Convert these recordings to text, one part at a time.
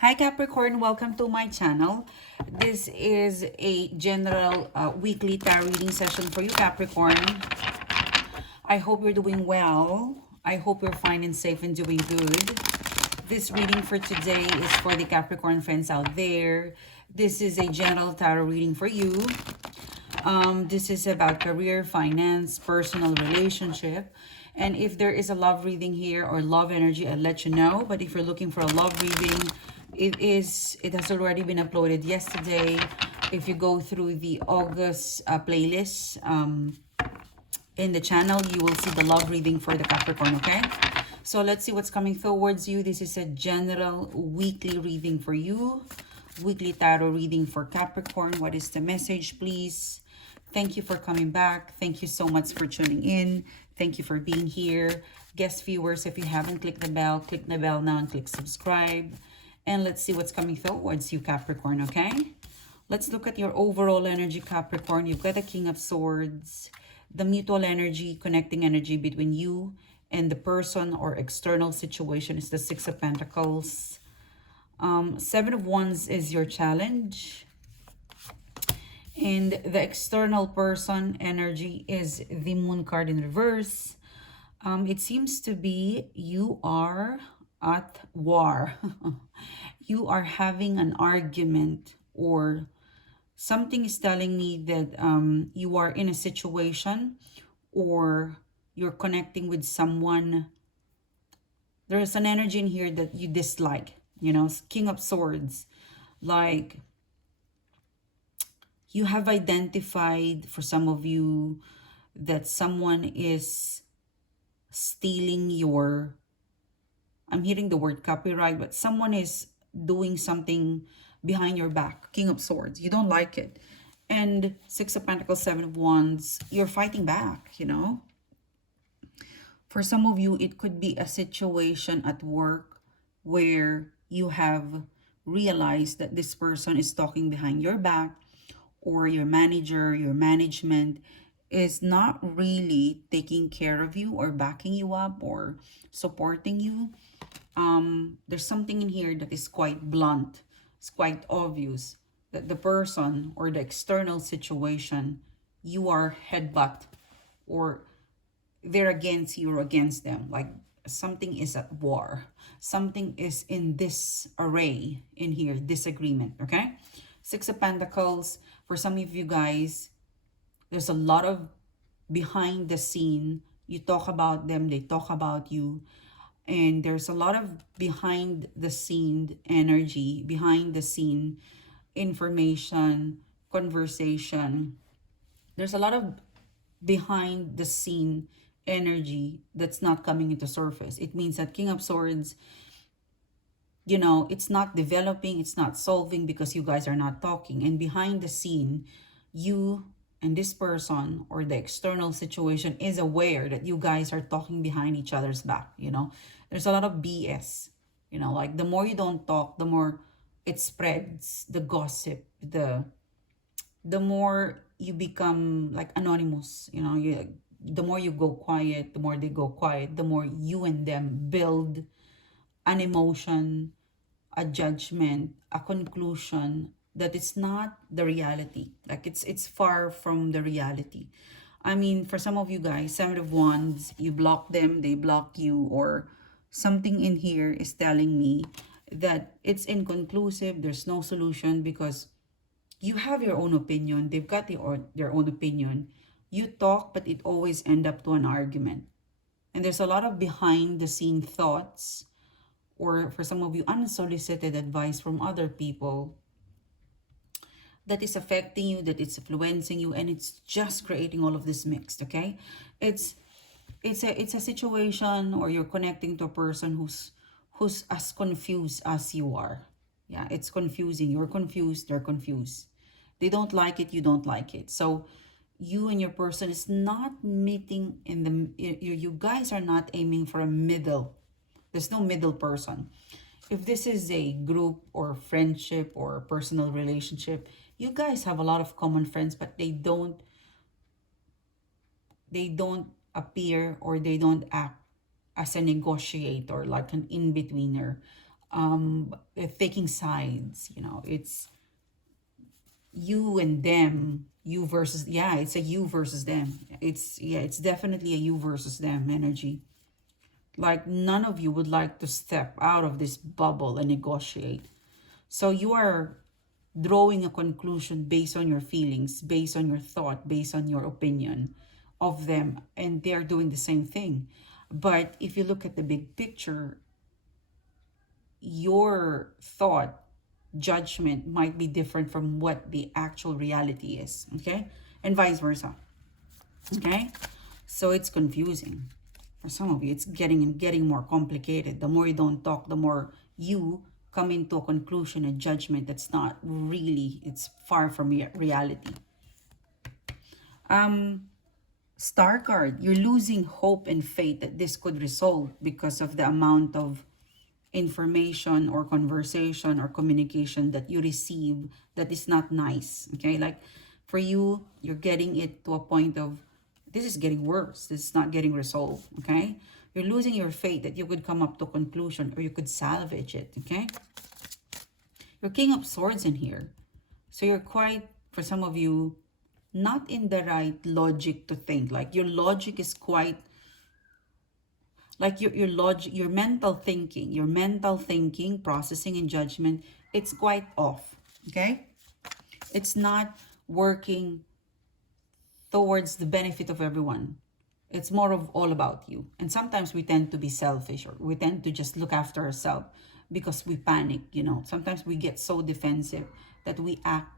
Hi Capricorn, welcome to my channel. This is a general weekly tarot reading session for you Capricorn. I hope you're doing well. I hope you're fine and safe and doing good. This reading for today is for the Capricorn friends out there. This is a general tarot reading for you. This is about career, finance, personal relationship. And if there is a love reading here or love energy, I'll let you know. But if you're looking for a love reading, it has already been uploaded yesterday. If you go through the August playlist in the channel, you will see the love reading for the Capricorn, okay? So let's see what's coming towards you. This is a general weekly reading for you. Weekly tarot reading for Capricorn. What is the message, please? Thank you for coming back. Thank you so much for tuning in. Thank you for being here. Guest viewers, if you haven't clicked the bell, click the bell now and click subscribe. And let's see what's coming towards you, Capricorn, okay? Let's look at your overall energy, Capricorn. You've got the King of Swords, the mutual energy, connecting energy between you and the person or external situation is the Six of Pentacles. Seven of Wands is your challenge. And the external person energy is the Moon card in reverse. It seems to be you are at war. You are having an argument, or something is telling me that you are in a situation or you're connecting with someone. There's an energy in here that you dislike, you know, King of Swords. Like, you have identified, for some of you, that someone is stealing your, I'm hearing the word copyright, but someone is doing something behind your back. King of Swords, you don't like it. And Six of Pentacles, Seven of Wands, you're fighting back, you know. For some of you, it could be a situation at work where you have realized that this person is talking behind your back, or your manager, your management is not really taking care of you or backing you up or supporting you. There's something in here that is quite blunt. It's quite obvious that the person or the external situation, you are headbutt, or they're against you or against them. Like, something is at war. Something is in disarray in here, disagreement, okay? Six of Pentacles, for some of you guys, there's a lot of behind the scene. You talk about them, they talk about you. And there's a lot of behind the scene energy, behind the scene information, conversation. There's a lot of behind the scene energy that's not coming into surface. It means that King of Swords, you know, it's not developing, it's not solving because you guys are not talking. And behind the scene, you and this person or the external situation is aware that you guys are talking behind each other's back, you know. There's a lot of BS, you know, like the more you don't talk, the more it spreads, the gossip, the more you become like anonymous, you know. The more you go quiet, the more they go quiet, the more you and them build an emotion, a judgment, a conclusion that it's not the reality. Like, it's far from the reality. I mean, for some of you guys, Seven of Wands, you block them, they block you, or something in here is telling me that it's inconclusive, there's no solution because you have your own opinion, they've got their own opinion. You talk, but it always end up to an argument. And there's a lot of behind the scene thoughts, or for some of you, unsolicited advice from other people that is affecting you, that it's influencing you, and it's just creating all of this mixed, okay? It's a situation, or you're connecting to a person who's as confused as you are. Yeah, it's confusing. You're confused, they're confused. They don't like it, you don't like it. So you and your person is not meeting in the, you guys are not aiming for a middle. There's no middle person. If this is a group or friendship or personal relationship, you guys have a lot of common friends, but they don't appear, or they don't act as a negotiator, like an in-betweener. taking sides, you know. It's you and them, you versus, yeah, it's a you versus them. It's, yeah, it's definitely a you versus them energy. Like none of you would like to step out of this bubble and negotiate. So you are drawing a conclusion based on your feelings, based on your thought, based on your opinion of them, and they're doing the same thing. But if you look at the big picture, your thought judgment might be different from what the actual reality is, okay? And vice versa, okay? So it's confusing. For some of you, it's getting more complicated. The more you don't talk, the more you come into a conclusion, a judgment that's not really, it's far from reality. Star card, you're losing hope and faith that this could resolve because of the amount of information or conversation or communication that you receive that is not nice, okay? Like for you, you're getting it to a point of, this is getting worse, this is not getting resolved, okay? You're losing your faith that you could come up to a conclusion or you could salvage it, okay? You're King of Swords in here. So you're quite, for some of you, not in the right logic to think. Like your logic is quite, like your logic, your mental thinking, processing and judgment, it's quite off, okay? It's not working towards the benefit of everyone. It's more of all about you. And sometimes we tend to be selfish, or we tend to just look after ourselves because we panic, you know. Sometimes we get so defensive that we act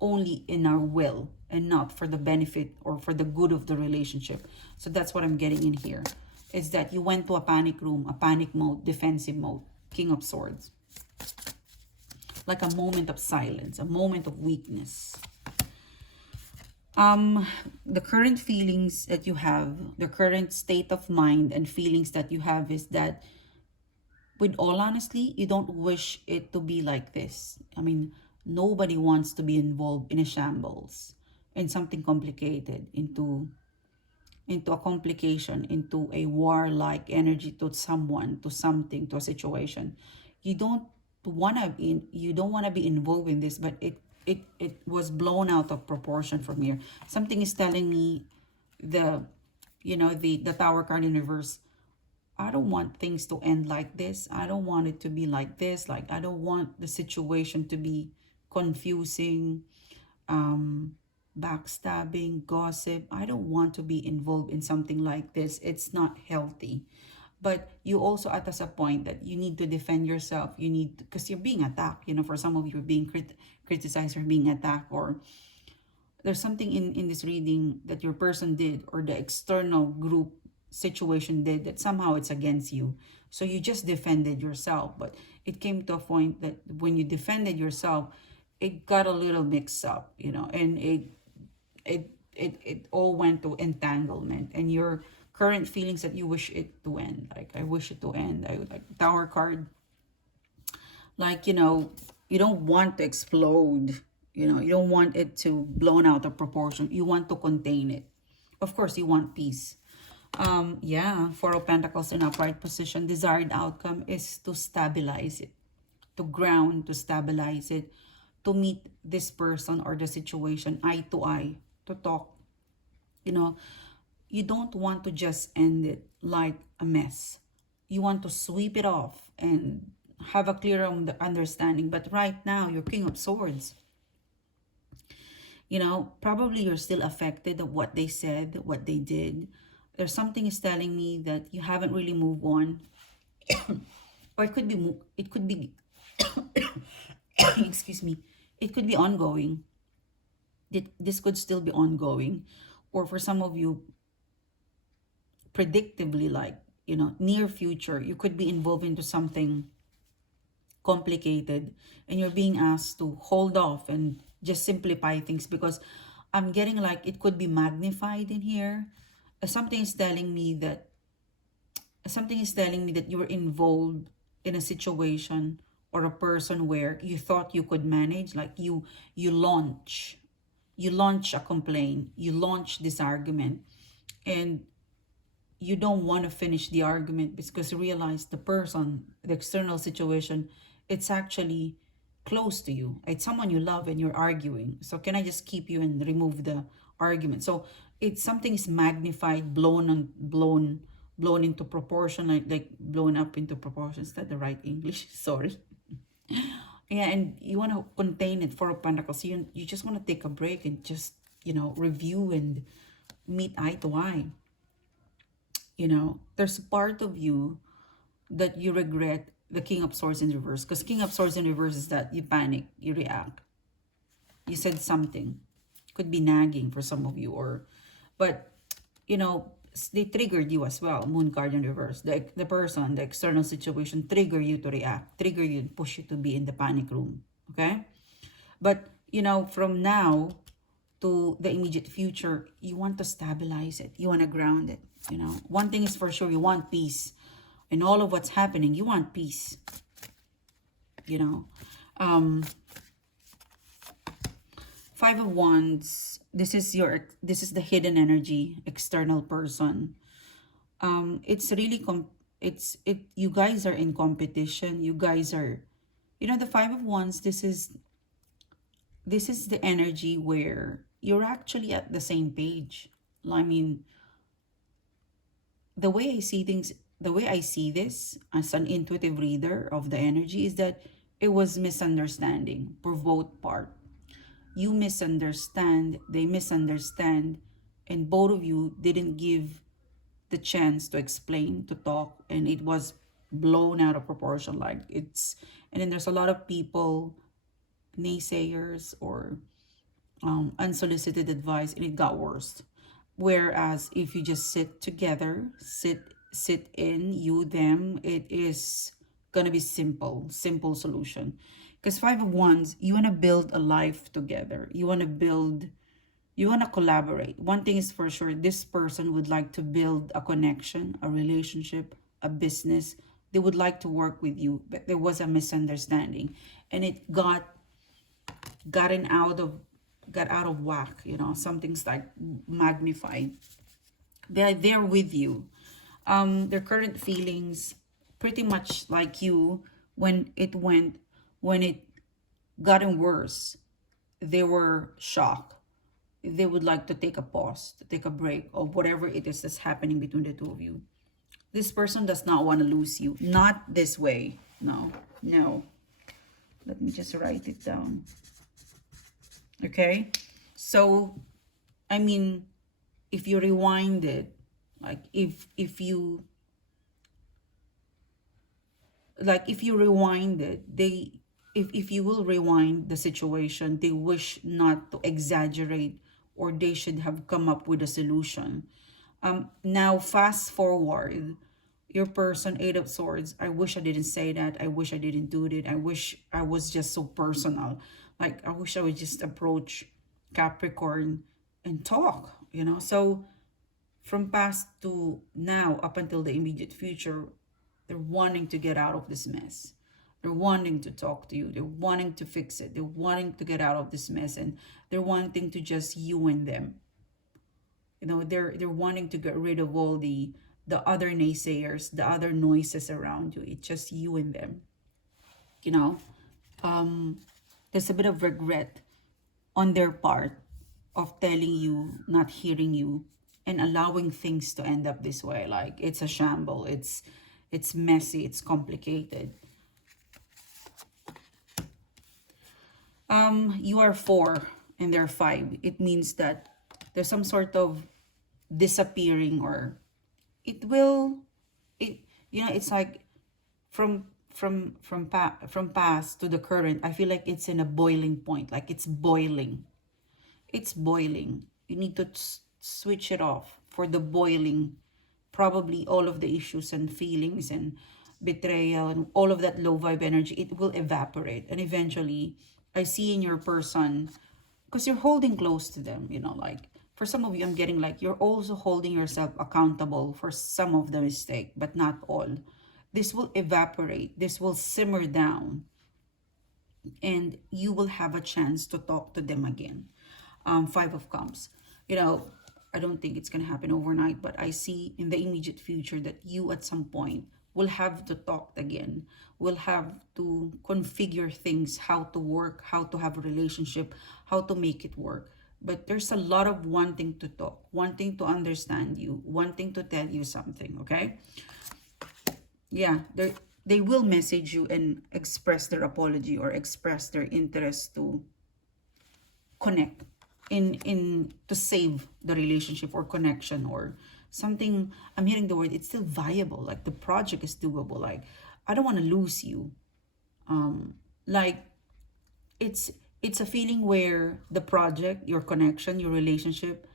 only in our will and not for the benefit or for the good of the relationship. So that's what I'm getting in here. Is that you went to a panic room, a panic mode, defensive mode, King of Swords. Like a moment of silence, a moment of weakness. The current feelings that you have, the current state of mind and feelings that you have is that, with all honesty, you don't wish it to be like this. I mean, nobody wants to be involved in a shambles, in something complicated, into a complication, into a warlike energy to someone, to something, to a situation. You don't want to be involved in this, but it was blown out of proportion from here. Something is telling me, the the Tower card in reverse, I don't want things to end like this. I don't want it to be like this. Like, I don't want the situation to be confusing, backstabbing, gossip. I don't want to be involved in something like this. It's not healthy. But you also at a point that you need to defend yourself. You need, because you're being attacked. You know, for some of you, you're being criticized or being attacked, or there's something in this reading that your person did or the external group situation did that somehow it's against you. So you just defended yourself. But it came to a point that when you defended yourself, it got a little mixed up, you know, and it all went to entanglement, and your current feelings that you wish it to end. Like, I wish it to end. I would, like, Tower card, like, you know, you don't want to explode, you know, you don't want it to blown out of proportion. You want to contain it. Of course, you want peace. Yeah, Four of Pentacles in upright position. Desired outcome is to stabilize it, to ground, to stabilize it, to meet this person or the situation eye to eye, to talk. You know, you don't want to just end it like a mess. You want to sweep it off and have a clear understanding. But right now, you're King of Swords. You know, probably you're still affected of what they said, what they did. There's something is telling me that you haven't really moved on. Or it could be excuse me, it could be ongoing. This could still be ongoing. Or for some of you, predictably, like, you know, near future, you could be involved into something complicated, and you're being asked to hold off and just simplify things, because I'm getting like it could be magnified in here. Something is telling me that you were involved in a situation or a person where you thought you could manage. Like, you launch a complaint, you launch this argument, and you don't want to finish the argument because you realize the person, the external situation, it's actually close to you. It's someone you love and you're arguing. So can I just keep you and remove the argument? So it's something is magnified, blown into proportion, like blown up into proportion. Is that the right English? Sorry. Yeah, and you want to contain it. For a Pentacles, you just want to take a break and just, review and meet eye to eye. There's a part of you that you regret the King of Swords in reverse. Because King of Swords in reverse is that you panic, you react. You said something. Could be nagging for some of you, but they triggered you as well. Moon card in reverse. The person, the external situation trigger you to react, trigger you, push you to be in the panic room. Okay? But from now to the immediate future, you want to stabilize it. You want to ground it. One thing is for sure, you want peace. In all of what's happening, you want peace. Five of Wands. This is the hidden energy, external person. It's really you guys are in competition. You guys are, the Five of Wands. This is the energy where you're actually at the same page. I mean, the way I see things, the way I see this as an intuitive reader of the energy is that it was misunderstanding for both part. You misunderstand, they misunderstand, and both of you didn't give the chance to explain, to talk, and it was blown out of proportion. And then there's a lot of people, naysayers or unsolicited advice, and it got worse. Whereas if you just sit together, sit in, you, them, it is gonna be simple solution. Because Five of Wands, you want to build a life together. You want to collaborate. One thing is for sure, this person would like to build a connection, a relationship, a business. They would like to work with you, but there was a misunderstanding, and it got out of whack. Something's like magnified. They're there with you. Their current feelings, pretty much like you, when it gotten worse, they were shocked. They would like to take a pause, to take a break of whatever it is that's happening between the two of you. This person does not want to lose you. Not this way. No. Let me just write it down. Okay? So, I mean, if you rewind it, like if you rewind it, if you will rewind the situation, they wish not to exaggerate, or they should have come up with a solution. Now fast forward, your person, Eight of Swords. I wish I didn't say that. I wish I didn't do it. I wish I was just so personal. Like, I wish I would just approach Capricorn and talk, So from past to now, up until the immediate future, they're wanting to get out of this mess. They're wanting to talk to you. They're wanting to fix it. They're wanting to get out of this mess, and they're wanting to just you and them. They're wanting to get rid of all the other naysayers, the other noises around you. It's just you and them. There's a bit of regret on their part of telling you, not hearing you, and allowing things to end up this way. Like, it's a shamble. It's messy. It's complicated. You are 4 and they're 5. It means that there's some sort of disappearing, or it's like from past to the current. I feel like it's in a boiling point. Like, it's boiling. You need to switch it off for the boiling. Probably all of the issues and feelings and betrayal and all of that low vibe energy, it will evaporate. And eventually, I see in your person, because you're holding close to them, like, for some of you, I'm getting like you're also holding yourself accountable for some of the mistake, but not all. This will evaporate. This will simmer down. And you will have a chance to talk to them again. 5 of Cups. I don't think it's going to happen overnight, but I see in the immediate future that you at some point will have to talk again, will have to configure things, how to work, how to have a relationship, how to make it work. But there's a lot of wanting to talk, wanting to understand you, wanting to tell you something, okay? Yeah, they will message you and express their apology or express their interest to connect in to save the relationship or connection or something. I'm hearing the word, it's still viable, like the project is doable, like I don't want to lose you. Like it's it's a feeling where the project, your connection, your relationship,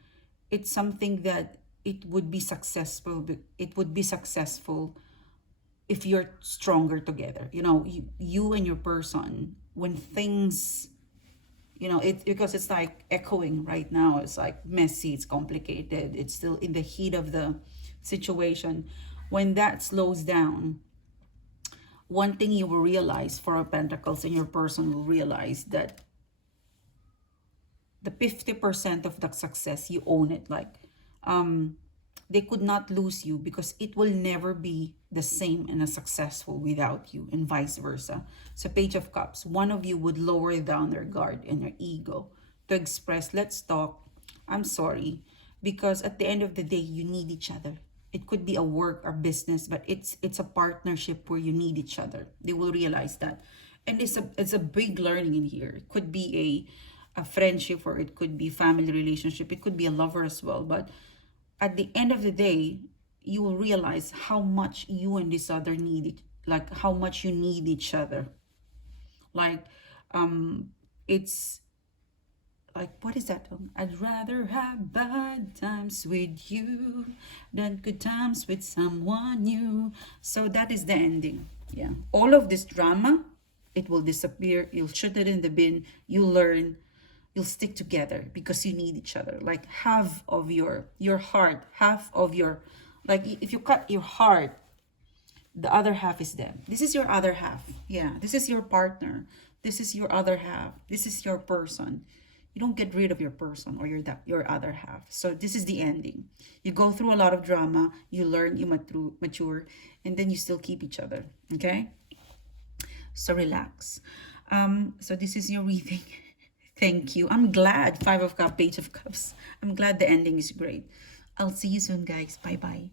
it's something that it would be successful, it would be successful if you're stronger together, you and your person, when things, it, because it's like echoing right now, it's like messy, it's complicated, it's still in the heat of the situation. When that slows down, one thing you will realize, Four of Pentacles, and your person will realize that the 50% of the success, you own it. Like they could not lose you because it will never be the same and as successful without you, and vice versa. So Page of Cups, one of you would lower down their guard and their ego to express, let's talk, I'm sorry, because at the end of the day, you need each other. It could be a work or business, but it's a partnership where you need each other. They will realize that. And it's a big learning in here. It could be a friendship, or it could be family relationship, it could be a lover as well. But at the end of the day, you will realize how much you and this other need it, like how much you need each other. Like it's like, what is that? I'd rather have bad times with you than good times with someone new. So that is the ending. Yeah, all of this drama, it will disappear. You'll shoot it in the bin. You'll learn. You'll stick together because you need each other. Like half of your heart, half of your, like if you cut your heart, the other half is them. This is your other half. Yeah, this is your partner. This is your other half. This is your person. You don't get rid of your person or your other half. So this is the ending. You go through a lot of drama, you learn, you mature, and then you still keep each other. Okay? So relax. So this is your reading. Thank you. I'm glad. Five of Cups, Page of Cups. I'm glad the ending is great. I'll see you soon, guys. Bye-bye.